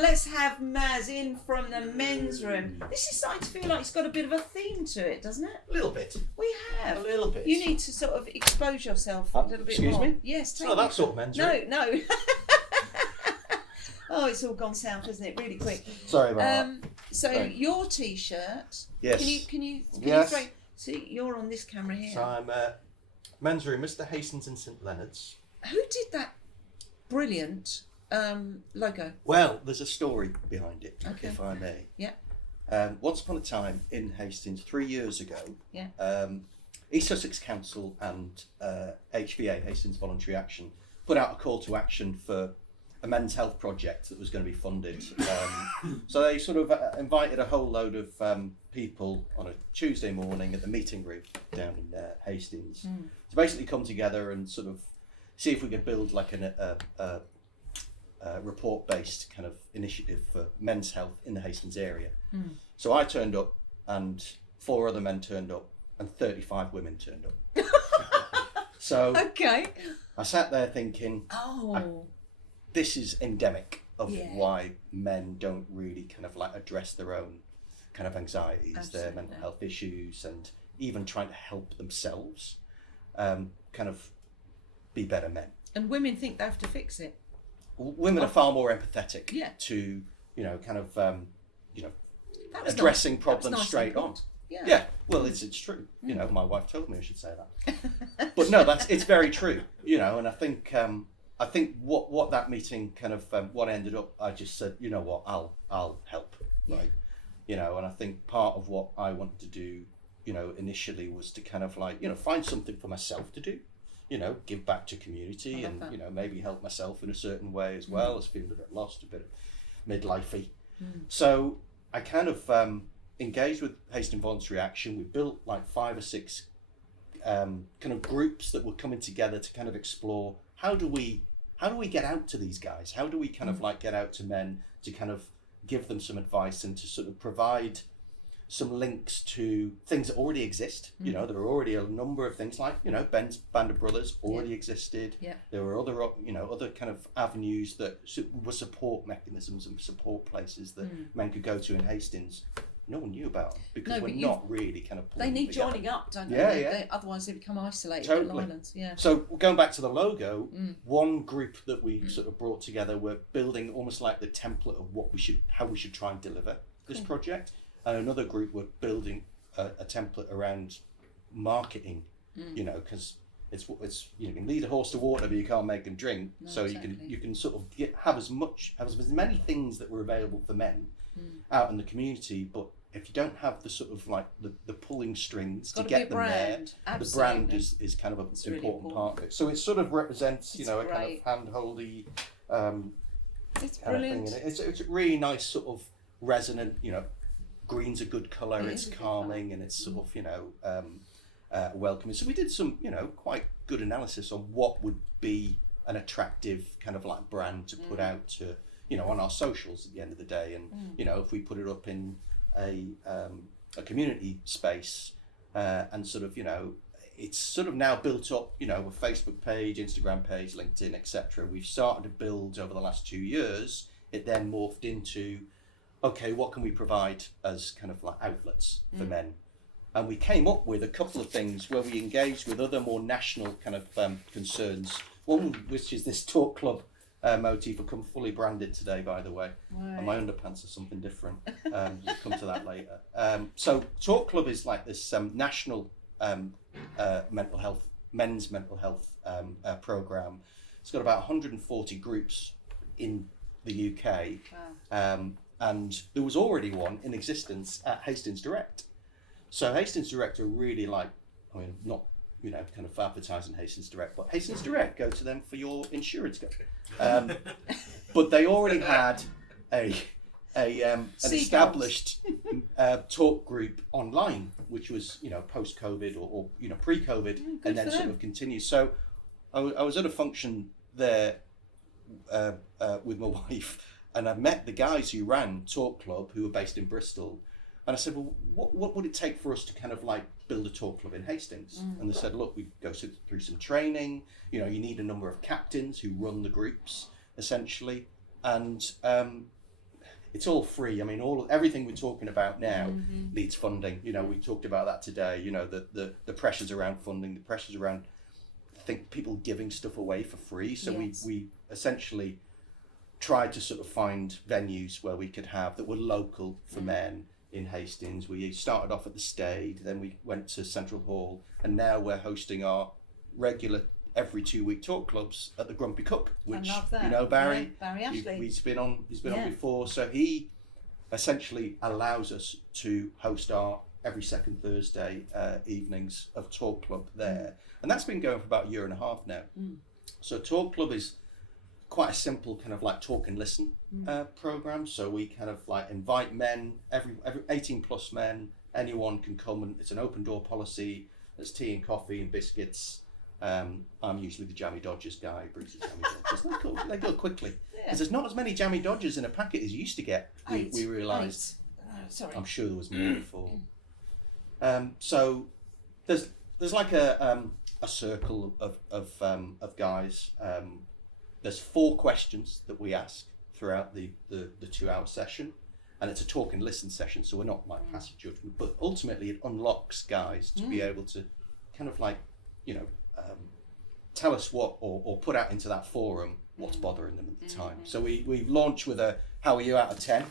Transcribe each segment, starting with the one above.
on, let's have Mazin from the men's room. This is starting to feel like it's got a bit of a theme to it, doesn't it? A little bit. We have. A little bit. You need to sort of expose yourself a little bit excuse more. me? Yes, It's not that sort of men's room. No. Oh, it's all gone south, isn't it? Really quick. Sorry about that. So Right. your T-shirt. Yes. Can you Yes. throw? See, you're on this camera here. So I'm men's room, Mr. Hastings and St Leonard's. Who did that brilliant logo? Well, there's a story behind it, Okay. if I may. Yeah. Once upon a time in Hastings, 3 years ago, Yeah. East Sussex Council and HVA, Hastings Voluntary Action, put out a call to action for a men's health project that was going to be funded. So they sort of invited a whole load of people on a Tuesday morning at the meeting room down in Hastings to basically come together and sort of see if we could build like a report-based kind of initiative for men's health in the Hastings area. So I turned up and 4 other men turned up and 35 women turned up. So Okay. I sat there thinking, Oh. this is endemic of Yeah. why men don't really kind of like address their own kind of anxieties, their Absolutely. mental health issues, and even trying to help themselves kind of be better men. And women think they have to fix it. Women are far more empathetic Yeah. to, kind of, That was addressing nice. problems That was nice straight and on. good. Yeah. Yeah, well, it's true. My wife told me I should say that. But no, it's very true. And I think what that meeting kind of what ended up, I just said, you know what, I'll help, right? And I think part of what I wanted to do, initially was to kind of like, find something for myself to do, give back to community and that. maybe help myself in a certain way as well as feeling a bit lost, a bit midlifey. So I kind of engaged with Hastings Voluntary Action. We built like 5 or 6 kind of groups that were coming together to kind of explore how do we get out to these guys? How do we kind of like get out to men to kind of give them some advice and to sort of provide some links to things that already exist? There are already a number of things like, Ben's Band of Brothers already existed. Yeah. There were other, other kind of avenues that were support mechanisms and support places that men could go to in Hastings. No one knew about them because we're not really kind of They need together. joining up, don't they? Yeah. Otherwise they become isolated Totally. little islands. Yeah. So going back to the logo, one group that we sort of brought together were building almost like the template of how we should try and deliver this project, and another group were building a template around marketing. Because it's you can lead a horse to water, but you can't make them drink. No, so exactly. you can sort of have as many things that were available for men out in the community, but if you don't have the sort of like the pulling strings to get them there, the brand is kind of an important part of it. So it sort of represents, a kind of hand-holdy It's kind of brilliant. thing. And it's a really nice sort of resonant, green's a good colour, it's calming and it's sort of, welcoming. So we did some, quite good analysis on what would be an attractive kind of like brand to put out to, on our socials at the end of the day. And, if we put it up in a community space and sort of, it's sort of now built up, a Facebook page, Instagram page, LinkedIn, etc. We've started to build over the last 2 years. It then morphed into, okay, what can we provide as kind of like outlets for men? And we came up with a couple of things where we engaged with other more national kind of concerns. One, which is this talk club motif. I've come fully branded today, by the way. Right. And my underpants are something different. We'll come to that later. So talk club is like this national men's mental health program. It's got about 140 groups in the UK. Wow. And there was already one in existence at Hastings Direct. So Hastings Direct are really like, not, kind of advertising Hastings Direct, but Hastings Direct, go to them for your insurance. But they already had an established talk group online, which was, post-COVID or pre-COVID, and then sort of continues. So I was at a function there with my wife, and I met the guys who ran Talk Club, who were based in Bristol. And I said, well, what would it take for us to kind of like build a talk club in Hastings? And they said, look, we go through some training. You need a number of captains who run the groups, essentially. And it's all free. I mean, everything we're talking about now needs funding. You know, we talked about that today. You know, the pressures around funding, the pressures around, I think, people giving stuff away for free. So we essentially tried to sort of find venues where we could have that were local for men in Hastings. We started off at the Stade, then we went to Central Hall, and now we're hosting our regular every 2-week talk clubs at the Grumpy Cook, which you know Barry. Yeah, Barry Ashley. He's been on before, so he essentially allows us to host our every second Thursday evenings of talk club there, and that's been going for about a year and a half now. So talk club is quite a simple kind of like talk and listen program. So we kind of like invite men, every 18 plus men, anyone can come, and it's an open door policy. There's tea and coffee and biscuits. I'm usually the Jammy Dodgers guy. Bruce is Jammy Dodgers. They go quickly. Because there's not as many Jammy Dodgers in a packet as you used to get. We realised. Sorry. I'm sure there was more before. So there's like a circle of guys. There's 4 questions that we ask throughout the 2-hour session, and it's a talk and listen session, so we're not like passive judgment, but ultimately it unlocks guys to be able to kind of like, you know, tell us what, or put out into that forum what's bothering them at the time. So we launch with a how are you out of 10.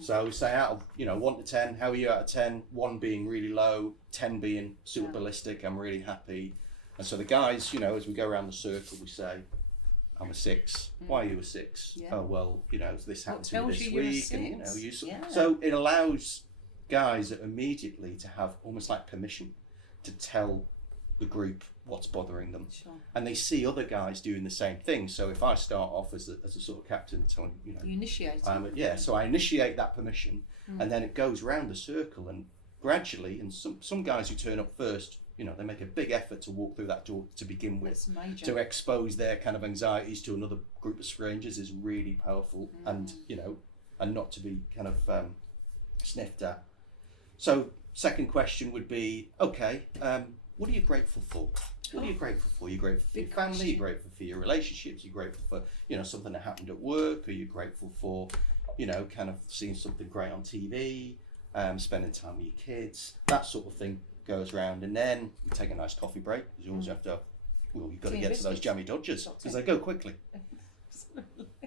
So we say out of 1 to 10, how are you out of 10? 1 being really low, 10 being super ballistic, I'm really happy. And so the guys, you know, as we go around the circle, we say, I'm a 6. Why are you a 6? Oh well, you know, this happened to me this week, and you know, so it allows guys immediately to have almost like permission to tell the group what's bothering them, and they see other guys doing the same thing. So if I start off as a sort of captain, telling you initiate. So I initiate that permission, and then it goes round the circle, and gradually, and some guys who turn up first, you know, they make a big effort to walk through that door to begin with. To expose their kind of anxieties to another group of strangers is really powerful, and you know, and not to be kind of sniffed at. So second question would be, okay, what are you grateful for? What are you grateful for? You're grateful for your family, you're grateful for your relationships, you're grateful for, you know, something that happened at work, are you grateful for, you know, kind of seeing something great on TV, spending time with your kids, that sort of thing goes round. And then you take a nice coffee break, because you always have to, well, you've got to get to those Jammy Dodgers, because they go quickly.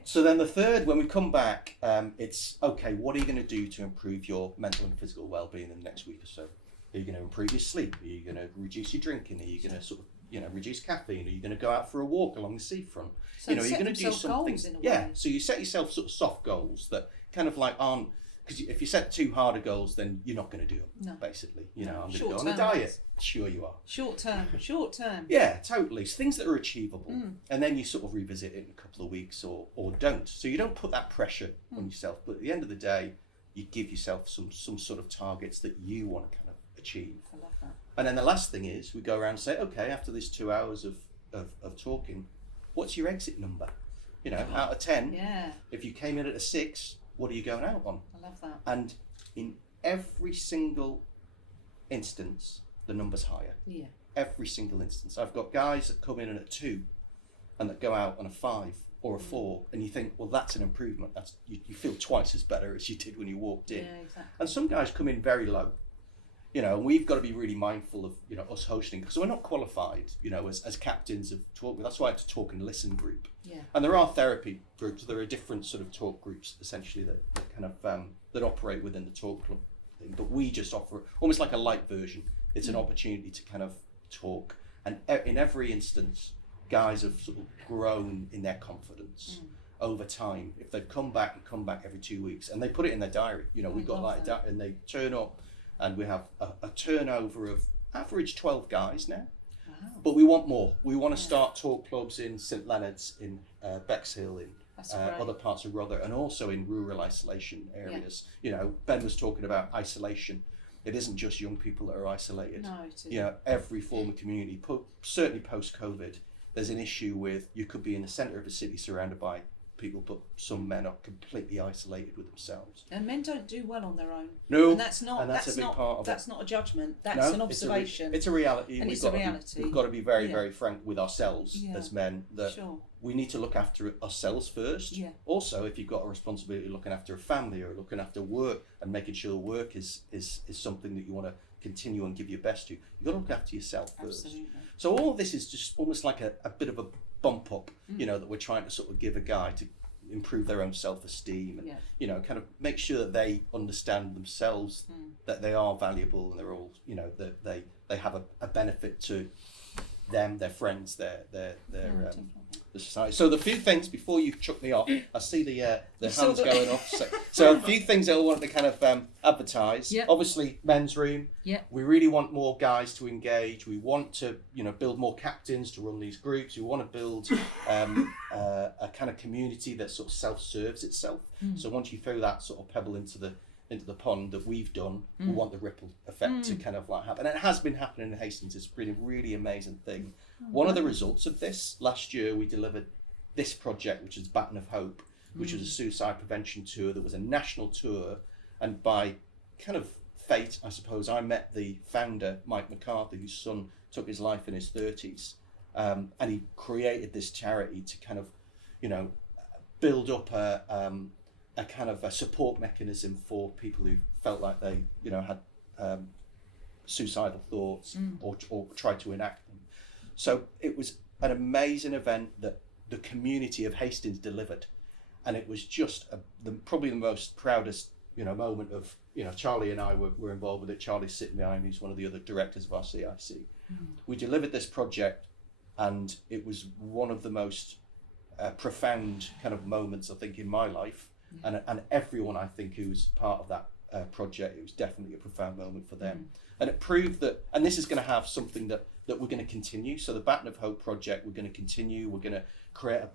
So then the third, when we come back, it's, okay, what are you going to do to improve your mental and physical well-being in the next week or so? Are you going to improve your sleep? Are you going to reduce your drinking? Are you going to sort of, you know, reduce caffeine? Are you going to go out for a walk along the seafront? So you know, you're going to do something. Yeah. So you set yourself sort of soft goals that kind of like aren't, because if you set too hard goals, then you're not going to do them. No. Basically, you know, I'm going to go on a diet. Sure, you are. Short term. Yeah, totally. So things that are achievable, and then you sort of revisit it in a couple of weeks or don't. So you don't put that pressure on yourself, but at the end of the day, you give yourself some sort of targets that you want to kind of achieve. I love that. And then the last thing is we go around and say, okay, after this 2 hours of talking, what's your exit number? You know, out of 10, if you came in at a 6, what are you going out on? I love that. And in every single instance, the number's higher. Yeah. Every single instance. I've got guys that come in at a 2 and that go out on a 5 or a 4, and you think, well, that's an improvement. That's you feel twice as better as you did when you walked in. Yeah, exactly. And some guys come in very low. You know, and we've got to be really mindful of, you know, us hosting, because we're not qualified, you know, as captains of talk. That's why it's a talk and listen group. Yeah. And there are therapy groups. There are different sort of talk groups, essentially, that kind of that operate within the talk club thing. But we just offer almost like a light version. It's an opportunity to kind of talk, and in every instance, guys have sort of grown in their confidence over time. If they've come back every 2 weeks, and they put it in their diary. You know, we've got like that, and they turn up. And we have a turnover of average 12 guys now. Wow. But we want more. We want to start talk clubs in St Leonard's, in Bexhill, in other parts of Rother, and also in rural isolation areas. Yeah. You know, Ben was talking about isolation. It isn't just young people that are isolated. No, it isn't. You know, every form of community, certainly post-COVID, there's an issue with, you could be in the centre of a city surrounded by people, but some men are completely isolated with themselves. And men don't do well on their own. No, and that's not a big part of it. That's not a judgment. That's an observation. It's a reality. And it's a reality. We've got to be very, very frank with ourselves as men. That we need to look after ourselves first. Yeah. Also, if you've got a responsibility looking after a family or looking after work and making sure work is something that you want to continue and give your best to, you've got to look after yourself first. Absolutely. So all of this is just almost like a bit of a bump up, that we're trying to sort of give a guy to improve their own self-esteem and, kind of make sure that they understand themselves, that they are valuable and they're all, that they have a benefit to them, their friends, their the society. So the few things before you chuck me off, I see the hands going off. So a few things I want to kind of advertise. Yep. Obviously, men's room. Yeah. We really want more guys to engage. We want to, build more captains to run these groups. We want to build a kind of community that sort of self-serves itself. So once you throw that sort of pebble into the pond that we've done, we want the ripple effect to kind of like happen. And it has been happening in Hastings. It's been a really amazing thing. One of the results of this, last year we delivered this project, which is Baton of Hope, which was a suicide prevention tour that was a national tour. And by kind of fate, I suppose, I met the founder, Mike McCarthy, whose son took his life in his 30s. And he created this charity to kind of, build up a kind of a support mechanism for people who felt like they, had suicidal thoughts or tried to enact them. So it was an amazing event that the community of Hastings delivered, and it was just probably the most proudest, moment of, Charlie and I were involved with it. Charlie's sitting behind me, he's one of the other directors of our CIC. We delivered this project, and it was one of the most profound kind of moments, I think, in my life. And everyone, I think, who was part of that project, it was definitely a profound moment for them. And it proved that, and this is going to have something that we're going to continue. So the Baton of Hope project, we're going to continue. We're going to create a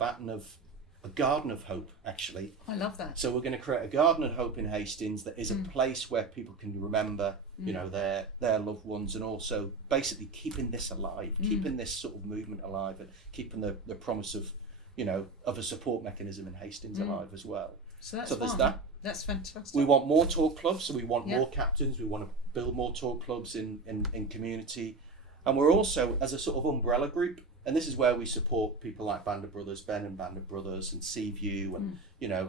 garden of hope, actually. I love that. So we're going to create a garden of hope in Hastings that is a place where people can remember, their loved ones, and also basically keeping this alive, keeping this sort of movement alive, and keeping the promise of, of a support mechanism in Hastings alive as well. So that's there's fun. that. That's fantastic. We want more talk clubs, so we want more captains. We want to build more talk clubs in community. And we're also, as a sort of umbrella group, and this is where we support people like Band of Brothers, Ben and Band of Brothers, and Seaview, and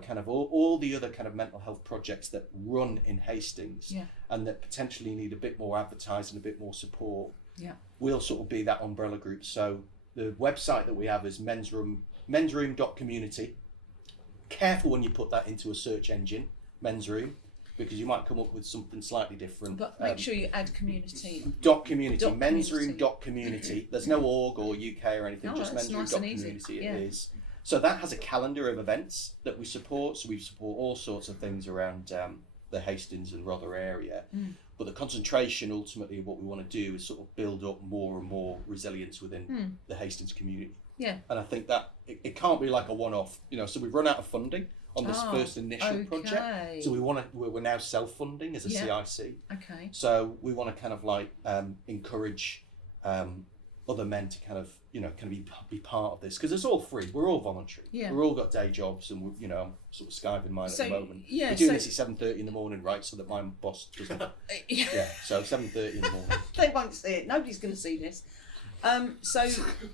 kind of all the other kind of mental health projects that run in Hastings, and that potentially need a bit more advertising, a bit more support. Yeah, we'll sort of be that umbrella group. So the website that we have is mensroom.community. Careful when you put that into a search engine, men's room, because you might come up with something slightly different. But make sure you add community. Community, mensroom.community. There's no org or UK or anything, just mensroom.community it is. So that has a calendar of events that we support. So we support all sorts of things around the Hastings and Rother area. But the concentration, ultimately, of what we want to do is sort of build up more and more resilience within the Hastings community. Yeah. And I think that it can't be like a one-off, so we've run out of funding on this first initial project. So we're now self-funding as a CIC. Okay. So we want to kind of like encourage other men to kind of, be part of this, because it's all free. We're all voluntary. Yeah. We've all got day jobs, and I'm sort of skiving mine at the moment. Yeah. We're doing this at 7:30 in the morning, right? So that my boss doesn't. So 7:30 in the morning. They won't see it. Nobody's going to see this. So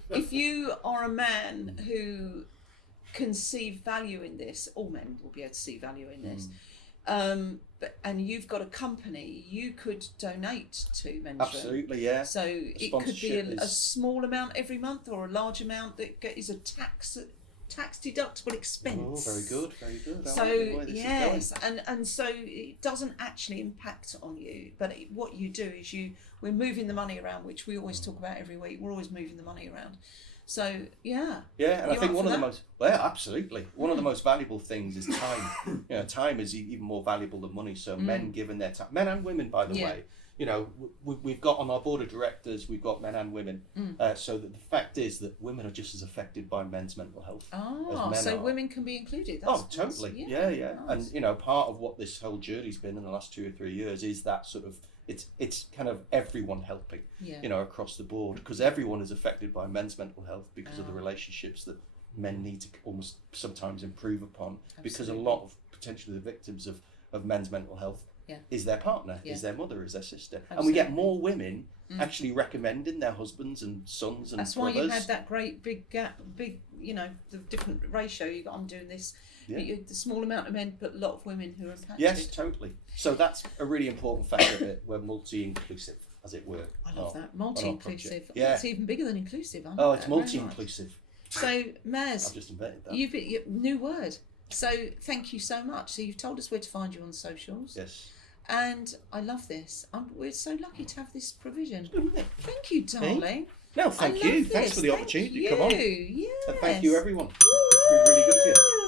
if you are a man who can see value in this, all men will be able to see value in this, and you've got a company, you could donate to Men's Room. Absolutely, yeah. So it could be a small amount every month, or a large amount that is a tax deductible expense. Oh, very good, very good. So yes, and so it doesn't actually impact on you, but what you do is we're moving the money around, which we always talk about every week. We're always moving the money around. So yeah, and I think one of the most absolutely one of the most valuable things is time. Time is even more valuable than money. So men giving their time, men and women, by the way. We've got on our board of directors, we've got men and women. So that the fact is that women are just as affected by men's mental health as men are. Women can be included. Totally. Yeah. Nice. And part of what this whole journey's been in the last 2 or 3 years is that sort of it's kind of everyone helping, across the board, because everyone is affected by men's mental health because of the relationships that men need to almost sometimes improve upon. Absolutely. Because a lot of potentially the victims of of men's mental health is their partner, is their mother, is their sister. Absolutely. And we get more women actually recommending their husbands and sons and That's brothers. why you had that great big gap, you know, the different ratio you got. I'm doing this. The small amount of men, but a lot of women who are impacted. Yes, totally. So that's a really important factor of it. We're multi-inclusive, as it were. I love that. Multi-inclusive. Yeah. It's even bigger than inclusive. Oh, it's multi-inclusive. So, Maz, I've just invented that. New word. So, thank you so much. So, you've told us where to find you on socials. Yes. And I love this. We're so lucky to have this provision. Good, isn't it? Thank you, darling. No, thank you. Thanks for the opportunity to come on. Yes. And thank you, everyone. It's been really good for you.